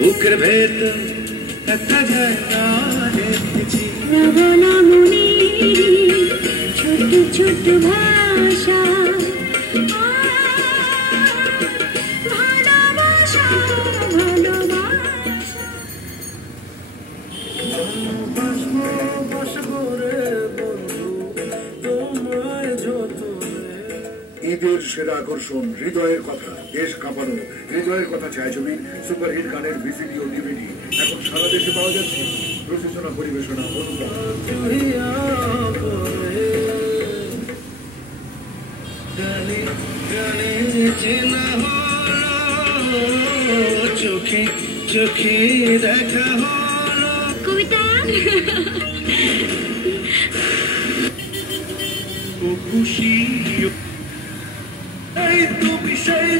বুকের ভেতর একটা জায়গা রেখেছি ছোট ছোট ভাষা ভালোবাসা ঈদের সেরা আকর্ষণ হৃদয়ের কথা, দেশ কাঁপানো হৃদয়ের কথা ছায়াছবির সুপারহিট গানের ভিসিডি ও ডিভিডি এখন সারা দেশে পাওয়া যাচ্ছে। প্রযোজনা পরিবেশনা অনুপম। চোখে চোখে দেখা হলো কবিতা খুশি এই তো বিষয়